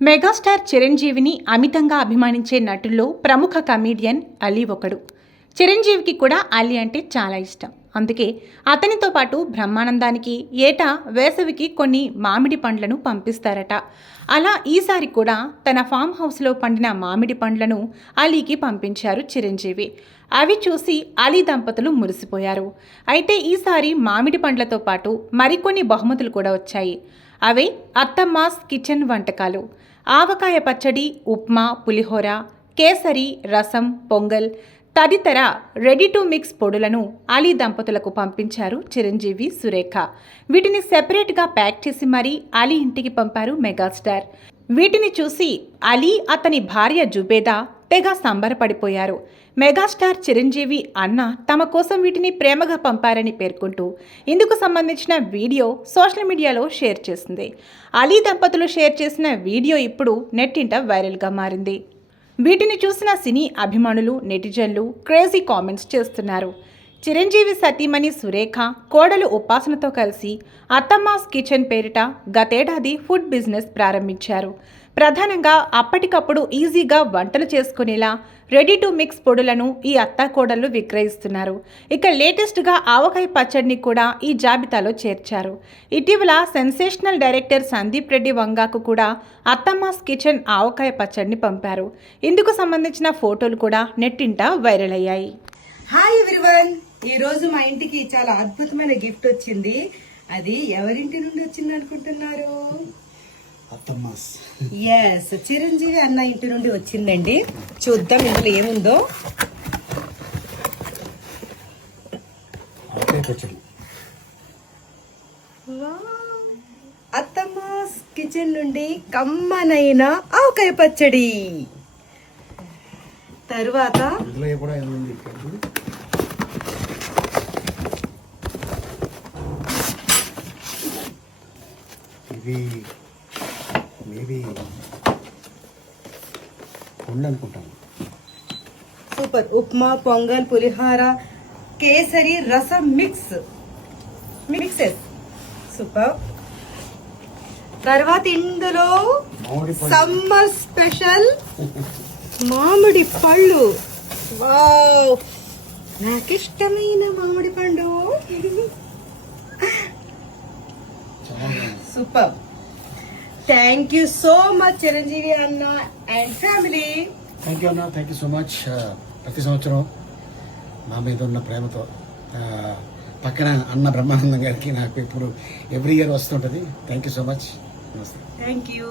Megastar చిరంజీవిని అమితంగా అభిమానించే నటుల్లో ప్రముఖ కమీడియన్ అలీ ఒకడు. చిరంజీవికి కూడా అలీ అంటే చాలా ఇష్టం. అందుకే అతనితో పాటు బ్రహ్మానందానికి ఏటా వేసవికి కొన్ని మామిడి పండ్లను పంపిస్తారట. అలా ఈసారి కూడా తన ఫామ్ హౌస్లో పండిన మామిడి పండ్లను అలీకి పంపించారు చిరంజీవి. అవి చూసి అలీ దంపతులు మురిసిపోయారు. అయితే ఈసారి మామిడి పండ్లతో పాటు మరికొన్ని బహుమతులు కూడా వచ్చాయి. అవే అత్తమ్మాస్ కిచెన్ వంటకాలు. ఆవకాయ పచ్చడి, ఉప్మా, పులిహోర, కేసరి, రసం, పొంగల్ తదితర రెడీ టు మిక్స్ పొడులను అలీ దంపతులకు పంపించారు చిరంజీవి, సురేఖ. వీటిని సెపరేట్గా ప్యాక్ చేసి మరీ అలీ ఇంటికి పంపారు మెగాస్టార్. వీటిని చూసి అలీ, అతని భార్య జుబేదా తెగ సంబరపడిపోయారు. మెగాస్టార్ చిరంజీవి అన్న తమ కోసం వీటిని ప్రేమగా పంపారని పేర్కొంటూ ఇందుకు సంబంధించిన వీడియో సోషల్ మీడియాలో షేర్ చేసింది. అలీ దంపతులు షేర్ చేసిన వీడియో ఇప్పుడు నెట్టింట వైరల్గా మారింది. వీటిని చూసిన సినీ అభిమానులు, నెటిజన్లు క్రేజీ కామెంట్స్ చేస్తున్నారు. చిరంజీవి సతీమణి సురేఖ, కోడలు ఉపాసనతో కలిసి అత్తమ్మాస్ కిచెన్ పేరిట గతేడాది ఫుడ్ బిజినెస్ ప్రారంభించారు. ప్రధానంగా అప్పటికప్పుడు ఈజీగా వంటలు చేసుకునేలా రెడీ టు మిక్స్ పొడులను ఈ అత్తాకోడళ్ళు విక్రయిస్తున్నారు. ఇక లేటెస్ట్గా ఆవకాయ పచ్చడిని కూడా ఈ జాబితాలో చేర్చారు. ఇటీవల సెన్సేషనల్ డైరెక్టర్ సందీప్ రెడ్డి వంగాకు కూడా అత్తమ్మాస్ కిచెన్ ఆవకాయ పచ్చడిని పంపారు. ఇందుకు సంబంధించిన ఫోటోలు కూడా నెట్టింట వైరల్ అయ్యాయి. హాయ్ ఎవ్రీవన్, ఈ రోజు మా ఇంటికి చాలా అద్భుతమైన గిఫ్ట్ వచ్చింది. అది ఎవరింటి నుండి వచ్చింది అనుకుంటున్నారు? అత్తమ్మాస్. ఎస్, చిరంజీవి అన్న ఇంటి నుండి వచ్చిందండి. చూద్దాం ఇందులో ఏముందో. అత్తమ్మాస్ కిచెన్ నుండి కమ్మనైన ఆవకాయ పచ్చడి. తర్వాత ఇవి మేబీ అనుకుంటాను. సూపర్. ఉప్మా, పొంగల్, పులిహార, కేసరి, రసం మిక్సెస్. సూపర్. తర్వాత ఇందులో సమ్మర్ స్పెషల్ మామిడి పళ్ళు. వావ్, నాకు ఇష్టమైన మామిడి పండు. Super. Thank you so much Chiranjeevi అన్న అండ్ ఫ్యామిలీ. థ్యాంక్ యూ అన్న, థ్యాంక్ యూ సో మచ్. ప్రతి సంవత్సరం మా మీద ఉన్న ప్రేమతో పక్కన అన్న బ్రహ్మానందం గారికి నాకు ఇప్పుడు ఎవ్రీ ఇయర్ వస్తుంటుంది. Thank you so much. నమస్తే. Thank you.